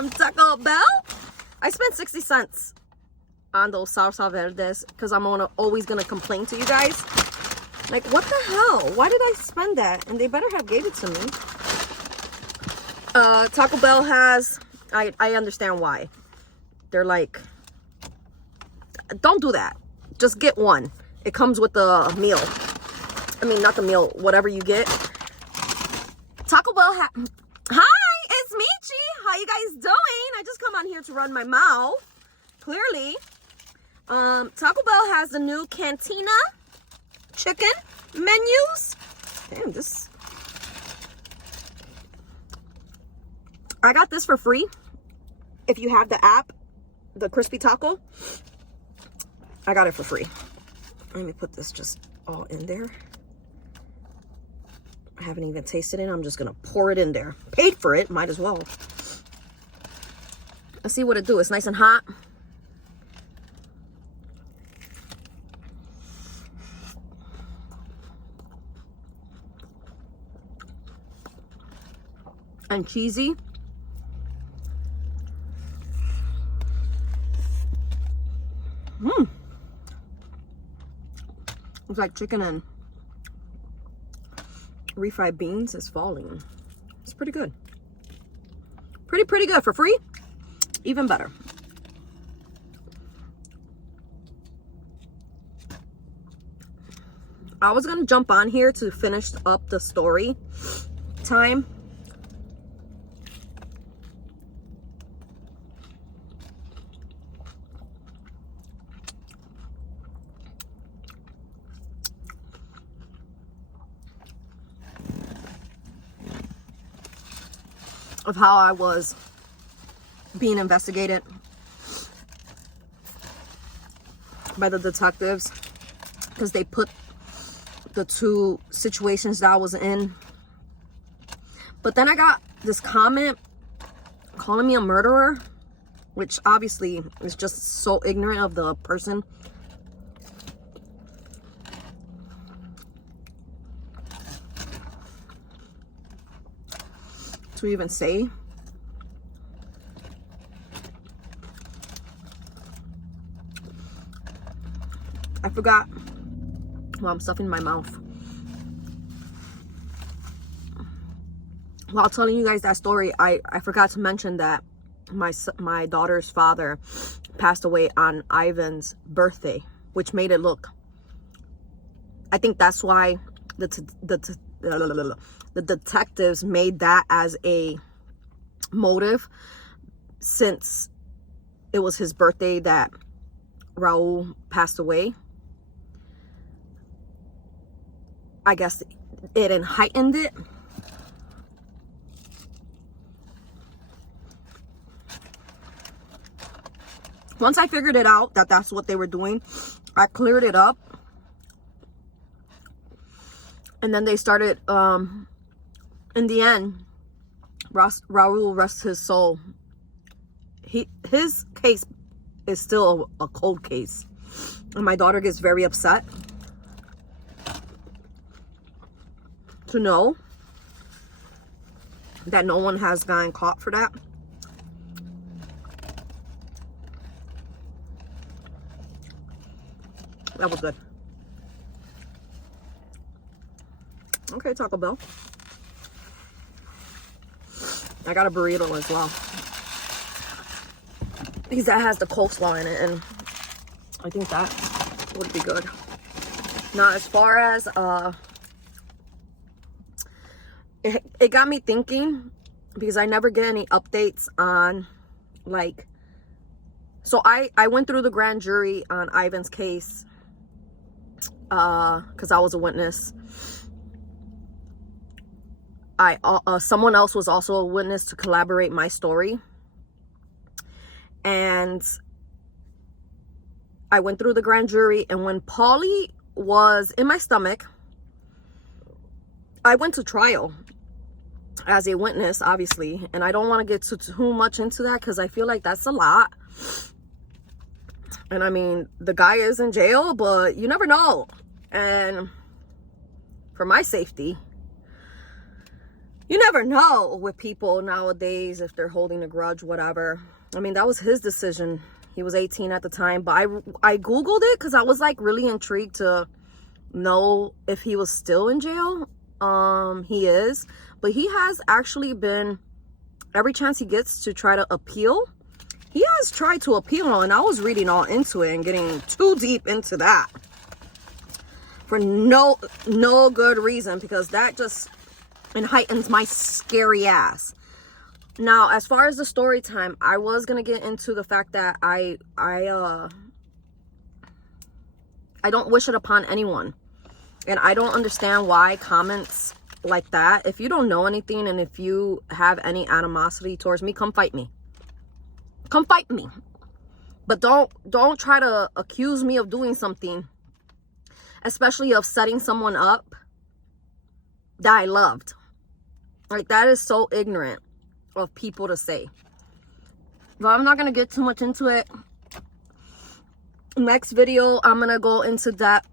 from Taco Bell. I spent 60 cents on those salsa verdes because I'm always gonna complain to you guys. Like, what the hell? Why did I spend that? And they better have gave it to me. Taco Bell has, I understand why. They're like, don't do that. Just get one. It comes with the meal. I mean, not the meal, whatever you get. Taco Bell Hi, it's Meechy. How you guys doing? I just come on here to run my mouth. Clearly. Taco Bell has the new Cantina chicken menus. Damn, I got this for free. If you have the app, the crispy taco, I got it for free. Let me put this just all in there. I haven't even tasted it. I'm just gonna pour it in there. Paid for it, might as well. Let's see what it do. It's nice and hot. And cheesy. It's like chicken and refried beans is falling. It's pretty good. Pretty good for free. Even better. I was gonna jump on here to finish up the story time. Of how I was being investigated by the detectives because they put the two situations that I was in. But then I got this comment calling me a murderer, which obviously is just so ignorant of the person. To even say. I forgot. Well, I'm stuffing my mouth. While telling you guys that story, I forgot to mention that my daughter's father passed away on Ivan's birthday, which made it look. I think that's why the detectives made that as a motive, since it was his birthday that Raul passed away. I guess it heightened it. Once I figured it out that that's what they were doing, I cleared it up. And then they started, in the end, Raul, rest his soul, his case is still a cold case. And my daughter gets very upset to know that no one has gotten caught for that. That was good. Okay, Taco Bell. I got a burrito as well, because that has the coleslaw in it, and I think that would be good. Now, as far as it got me thinking, because I never get any updates on, like, so I went through the grand jury on Ivan's case because I was a witness. Someone else was also a witness to collaborate my story. And I went through the grand jury, and when Polly was in my stomach, I went to trial as a witness, obviously. And I don't want to get too much into that because I feel like that's a lot. And I mean, the guy is in jail, but you never know. And for my safety, you never know with people nowadays if they're holding a grudge, whatever. I mean, that was his decision. He was 18 at the time, but I Googled it because I was like really intrigued to know if he was still in jail. He is, but he has actually been, every chance he gets to try to appeal, he has tried to appeal, and I was reading all into it and getting too deep into that for no good reason, because that just heightens my scary ass. Now, as far as the story time, I was gonna get into the fact that I don't wish it upon anyone, and I don't understand why comments like that. If you don't know anything and if you have any animosity towards me, come fight me. Come fight me. But don't try to accuse me of doing something, especially of setting someone up that I loved. Like, that is so ignorant of people to say. But I'm not gonna get too much into it. Next video, I'm gonna go into depth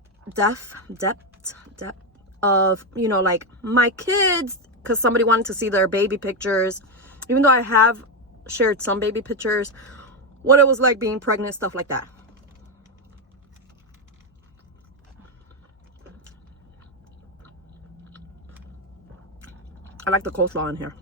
of, you know, like my kids, because somebody wanted to see their baby pictures, even though I have shared some baby pictures, what it was like being pregnant, stuff like that. I like the coleslaw in here.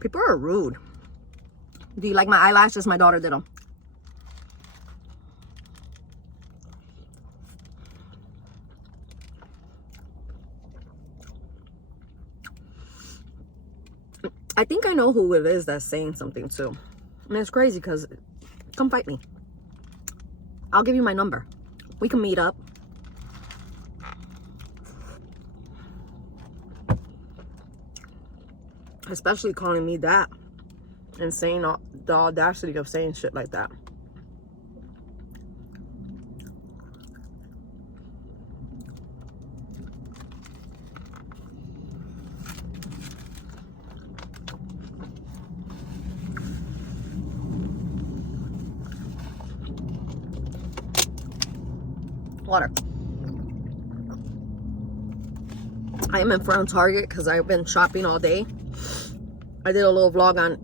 People are rude. Do you like my eyelashes? My daughter did them. I think I know who it is that's saying something too. I mean, it's crazy because, come fight me. I'll give you my number. We can meet up. Especially calling me that and saying the audacity of saying shit like that. Water. I am in front of Target because I've been shopping all day. I did a little vlog on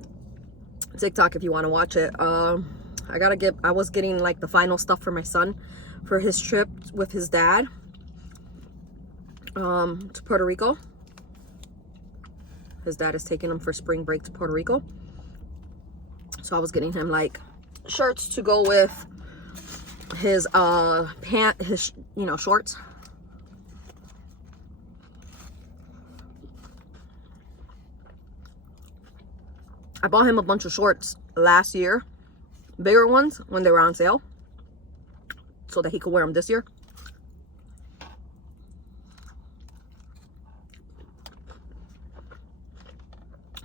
TikTok if you want to watch it. I was getting like the final stuff for my son for his trip with his dad to Puerto Rico. His dad is taking him for spring break to Puerto Rico. So I was getting him like shirts to go with his his, you know, shorts. I bought him a bunch of shorts last year, bigger ones when they were on sale, so that he could wear them this year.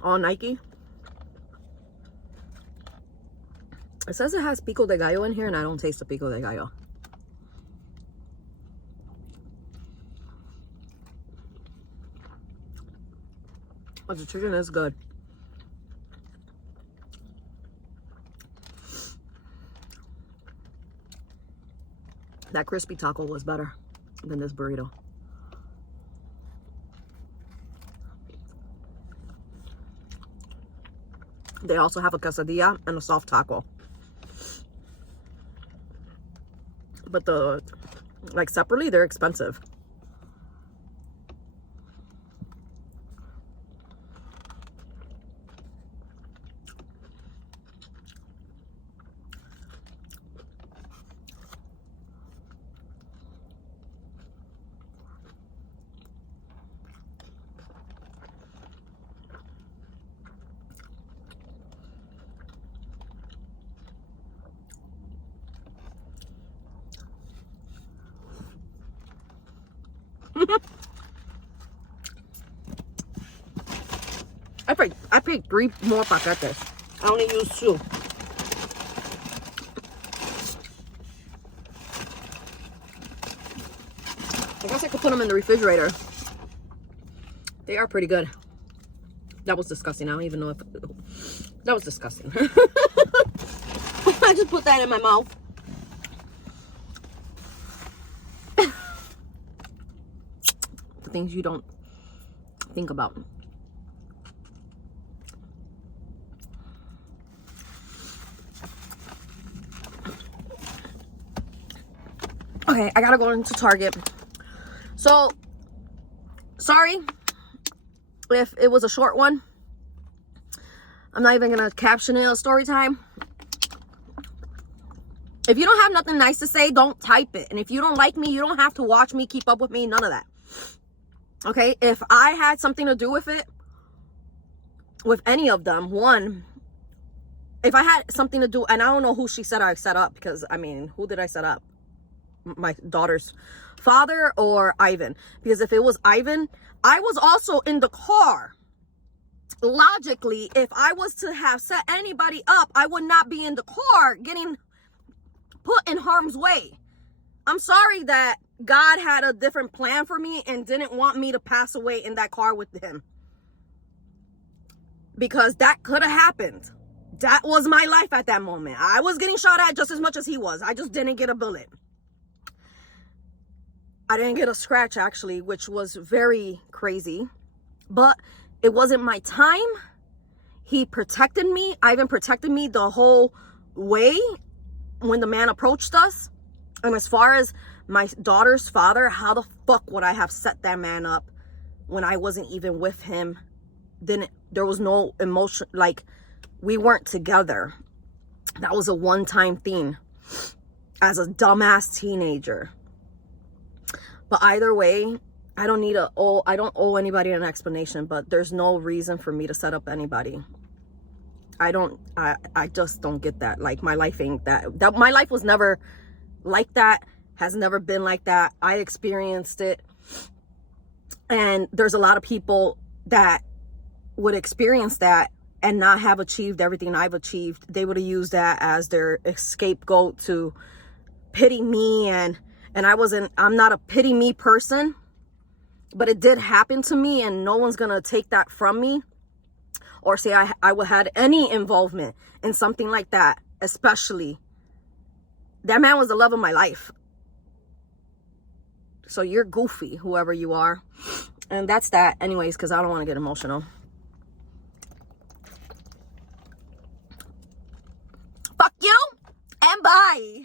All Nike. It says it has pico de gallo in here, and I don't taste the pico de gallo. But the chicken is good. That crispy taco was better than this burrito. They also have a quesadilla and a soft taco. But like separately, they're expensive. I paid 3 more paquetes. I only used 2. I guess I could put them in the refrigerator. They are pretty good. That was disgusting. I don't even know That was disgusting. I just put that in my mouth. The things you don't think about. Okay, I gotta go into Target. So, sorry if it was a short one. I'm not even gonna caption it a story time. If you don't have nothing nice to say, don't type it. And if you don't like me, you don't have to watch me, keep up with me, none of that. Okay, if I had something to do with it, with any of them, one, if I had something to do, and I don't know who she said I set up, because, I mean, who did I set up? My daughter's father or Ivan? Because if it was Ivan, I was also in the car. Logically, if I was to have set anybody up, I would not be in the car getting put in harm's way. I'm sorry that God had a different plan for me and didn't want me to pass away in that car with him, because that could have happened. That was my life at that moment. I was getting shot at just as much as he was. I just didn't get a bullet. I didn't get a scratch, actually, which was very crazy, but it wasn't my time. He protected me. Ivan protected me the whole way when the man approached us. And as far as my daughter's father, how the fuck would I have set that man up when I wasn't even with him? There was no emotion, like, we weren't together. That was a one-time thing as a dumbass teenager. But either way, I don't owe anybody an explanation, but there's no reason for me to set up anybody. I just don't get that. Like, my life ain't that my life was never like that, has never been like that. I experienced it. And there's a lot of people that would experience that and not have achieved everything I've achieved. They would have used that as their scapegoat to pity me, and I'm not a pity me person, but it did happen to me, and no one's gonna take that from me or say I would had any involvement in something like that. Especially, that man was the love of my life. So you're goofy, whoever you are. And that's that. Anyways, because I don't want to get emotional. Fuck you and bye.